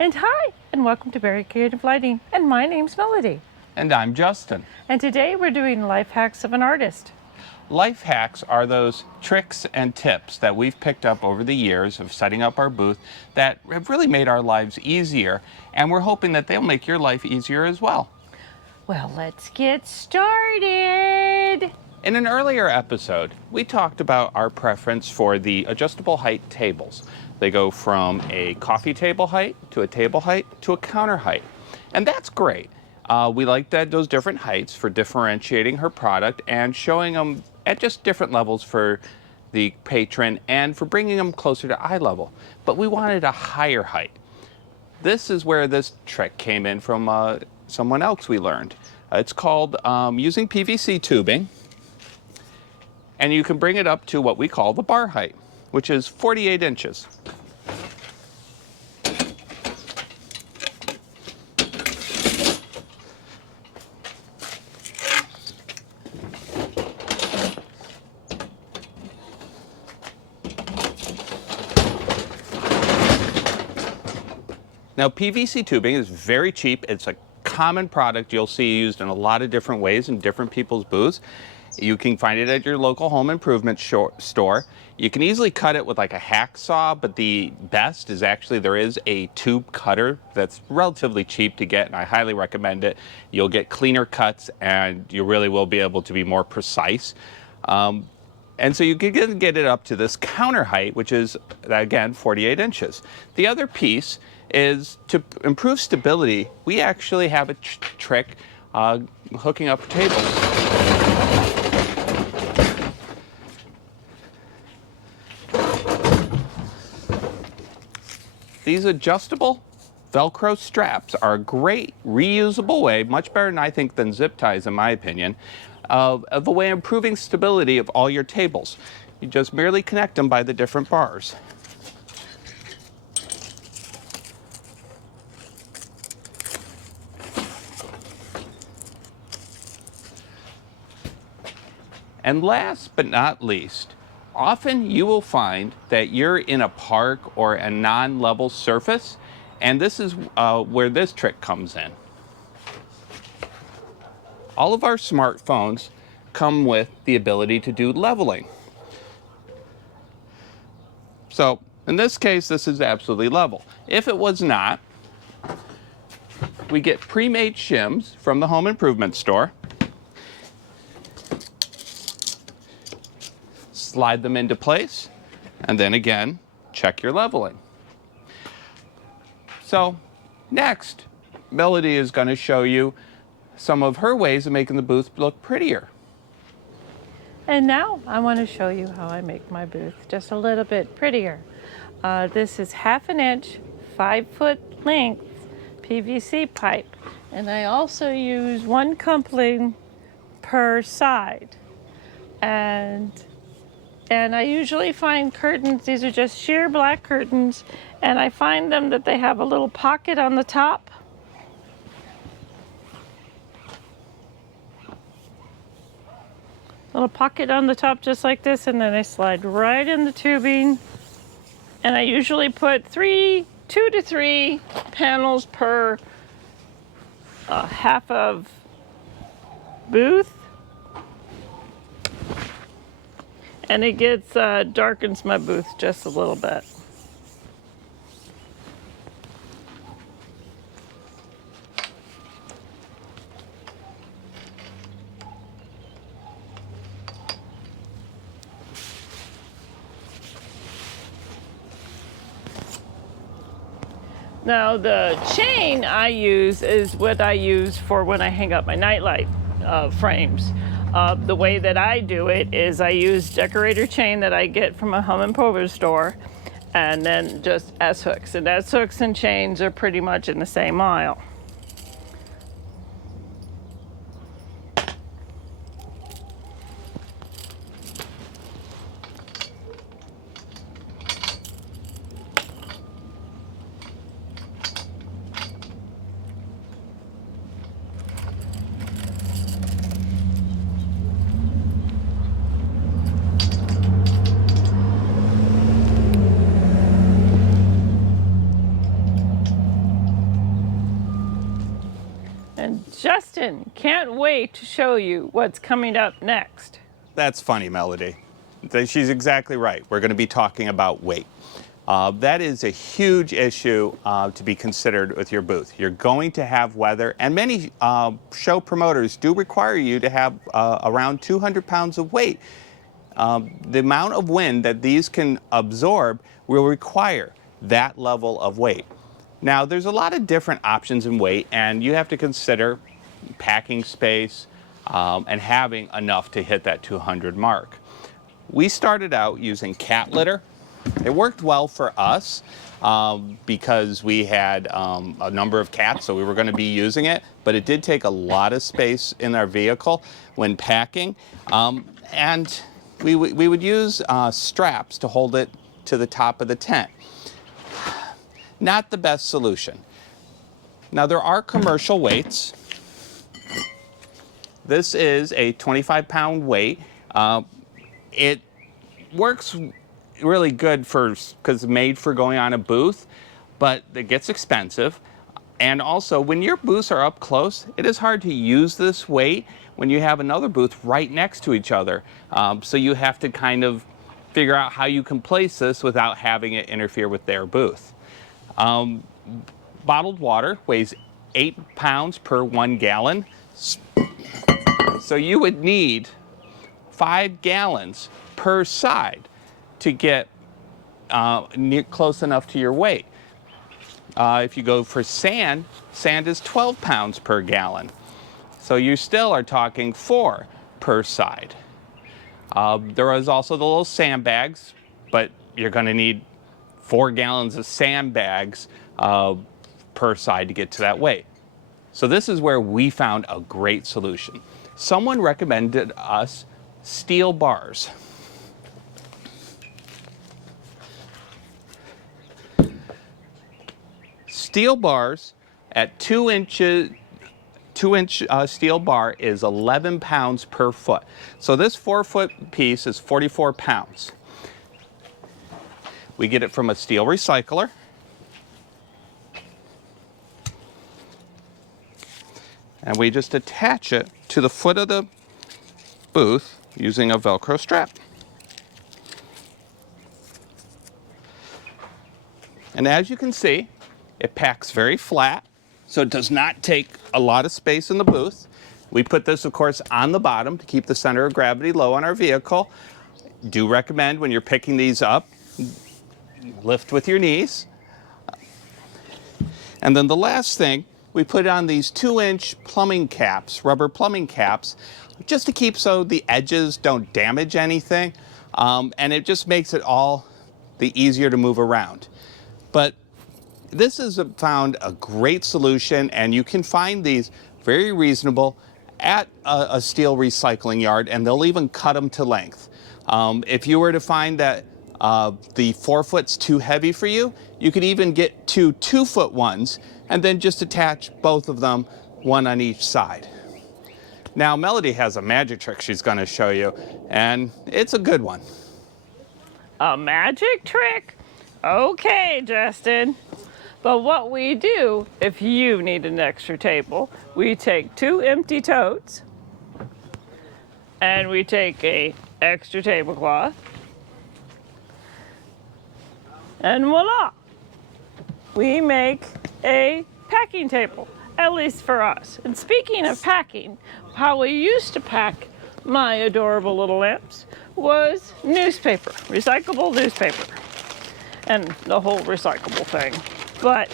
And hi, and welcome to Berrie Creative Lighting, and my name's Melody. And I'm Justin. And today we're doing life hacks of an artist. Life hacks are those tricks and tips that we've picked up over the years of setting up our booth that have really made our lives easier, and we're hoping that they'll make your life easier as well. Well, let's get started. In an earlier episode, we talked about our preference for the adjustable height tables. They go from a coffee table height to a table height to a counter height. And that's great. We like those different heights for differentiating her product and showing them at just different levels for the patron and for bringing them closer to eye level. But we wanted a higher height. This is where this trick came in from someone else we learned. It's called using PVC tubing. And you can bring it up to what we call the bar height, which is 48 inches. Now, PVC tubing is very cheap. It's a common product you'll see used in a lot of different ways in different people's booths. You can find it at your local home improvement store. You can easily cut it with like a hacksaw, but the best is actually there is a tube cutter that's relatively cheap to get, and I highly recommend it. You'll get cleaner cuts, and you really will be able to be more precise. And so you can get it up to this counter height, which is, again, 48 inches. The other piece is to improve stability. We actually have a trick hooking up tables. These adjustable Velcro straps are a great reusable way, much better than I think than zip ties in my opinion, of a way of improving stability of all your tables. You just merely connect them by the different bars. And last but not least, often you will find that you're in a park or a non-level surface, and this is where this trick comes in. All of our smartphones come with the ability to do leveling. So in this case, this is absolutely level. If it was not, we get pre-made shims from the home improvement store. Slide them into place, and then again, check your leveling. So next, Melody is going to show you some of her ways of making the booth look prettier. And now I want to show you how I make my booth just a little bit prettier. This is 1/2 inch, 5-foot length PVC pipe. And I also use 1 coupling per side. And I usually find curtains, these are just sheer black curtains, and I find them that they have a little pocket on the top. Little pocket on the top just like this, and then I slide right in the tubing. And I usually put 2 to 3 panels per half of booth. And it gets darkens my booth just a little bit. Now the chain I use is what I use for when I hang up my nightlight frames. The way that I do it is I use decorator chain that I get from a home improvement store, and then just S-hooks. And S-hooks and chains are pretty much in the same aisle. Justin, can't wait to show you what's coming up next. That's funny, Melody. She's exactly right. We're going to be talking about weight. That is a huge issue to be considered with your booth. You're going to have weather, and many show promoters do require you to have around 200 pounds of weight. The amount of wind that these can absorb will require that level of weight. Now, there's a lot of different options in weight, and you have to consider packing space and having enough to hit that 200 mark. We started out using cat litter. It worked well for us because we had a number of cats, so we were going to be using it, but it did take a lot of space in our vehicle when packing. And we would use straps to hold it to the top of the tent. Not the best solution. Now, there are commercial weights. This is a 25-pound weight. It works really good because it's made for going on a booth, but it gets expensive. And also, when your booths are up close, it is hard to use this weight when you have another booth right next to each other. So you have to kind of figure out how you can place this without having it interfere with their booth. Bottled water weighs 8 pounds per 1 gallon. So you would need 5 gallons per side to get close enough to your weight. If you go for sand, sand is 12 pounds per gallon. So you still are talking 4 per side. There is also the little sandbags, but you're going to need 4 gallons of sandbags per side to get to that weight. So this is where we found a great solution. Someone recommended us steel bars. Steel bars at 2-inch steel bar is 11 pounds per foot. So this 4-foot piece is 44 pounds. We get it from a steel recycler. And we just attach it to the foot of the booth using a Velcro strap. And as you can see, it packs very flat, so it does not take a lot of space in the booth. We put this, of course, on the bottom to keep the center of gravity low on our vehicle. Do recommend when you're picking these up, lift with your knees. And then the last thing, we put on these 2-inch plumbing caps, rubber plumbing caps, just to keep so the edges don't damage anything. And it just makes it all the easier to move around. But this has found a great solution, and you can find these very reasonable at a steel recycling yard, and they'll even cut them to length. If you were to find that the 4-foot's too heavy for you, you could even get 2 2-foot ones and then just attach both of them, one on each side. Now, Melody has a magic trick she's going to show you, and it's a good one. A magic trick? Okay, Justin. But what we do, if you need an extra table, we take 2 empty totes, and we take a extra tablecloth, and voila! We make a packing table, at least for us. And speaking of packing, how we used to pack my adorable little lamps was newspaper, recyclable newspaper, and the whole recyclable thing. But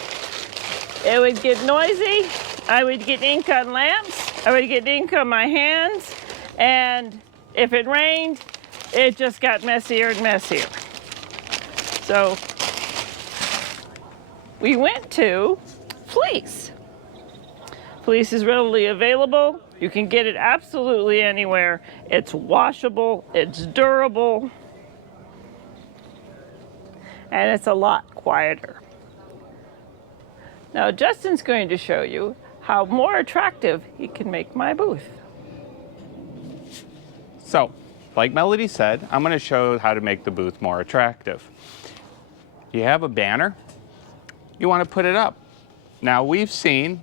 it would get noisy, I would get ink on lamps, I would get ink on my hands, and if it rained, it just got messier and messier. So we went to fleece. Fleece is readily available. You can get it absolutely anywhere. It's washable, it's durable, and it's a lot quieter. Now Justin's going to show you how more attractive he can make my booth. So, like Melody said, I'm going to show how to make the booth more attractive. You have a banner, you want to put it up. Now we've seen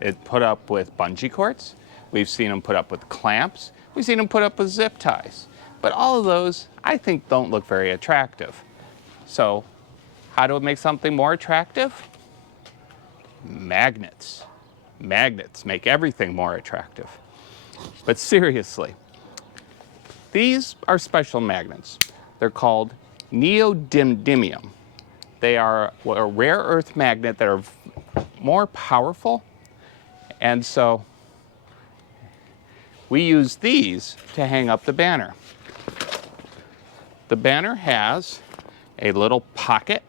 it put up with bungee cords, We've seen them put up with clamps. We've seen them put up with zip ties. But all of those, I think, don't look very attractive. So, how do we make something more attractive? Magnets. Magnets make everything more attractive. But seriously, these are special magnets. They're called neodymium. They are a rare earth magnet that are more powerful, and so we use these to hang up the banner. The banner has a little pocket.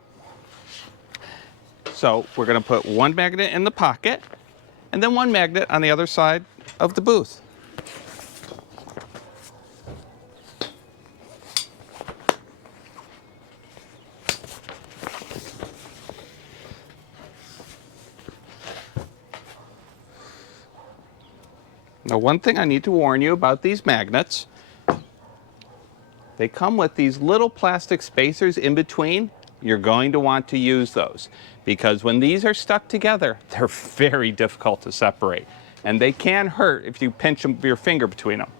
So we're going to put one magnet in the pocket and then one magnet on the other side of the booth. Now, one thing I need to warn you about these magnets, they come with these little plastic spacers in between. You're going to want to use those because when these are stuck together, they're very difficult to separate. And they can hurt if you pinch your finger between them.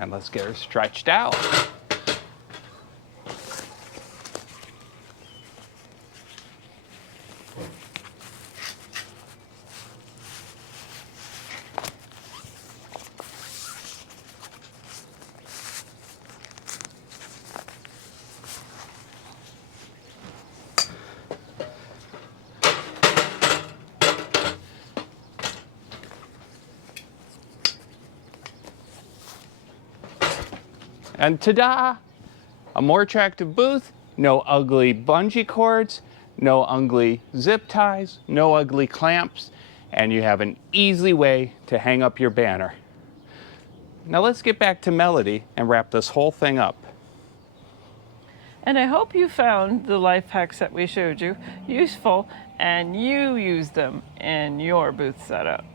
And let's get her stretched out. And ta-da! A more attractive booth, no ugly bungee cords, no ugly zip ties, no ugly clamps, and you have an easy way to hang up your banner. Now let's get back to Melody and wrap this whole thing up. And I hope you found the life hacks that we showed you useful and you use them in your booth setup.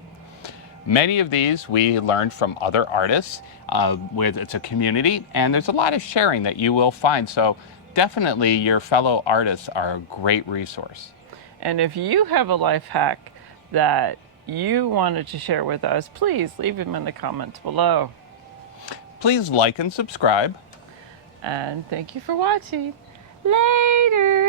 Many of these we learned from other artists. It's a community, and there's a lot of sharing that you will find. So definitely your fellow artists are a great resource. And if you have a life hack that you wanted to share with us, please leave them in the comments below. Please like and subscribe. And thank you for watching. Later.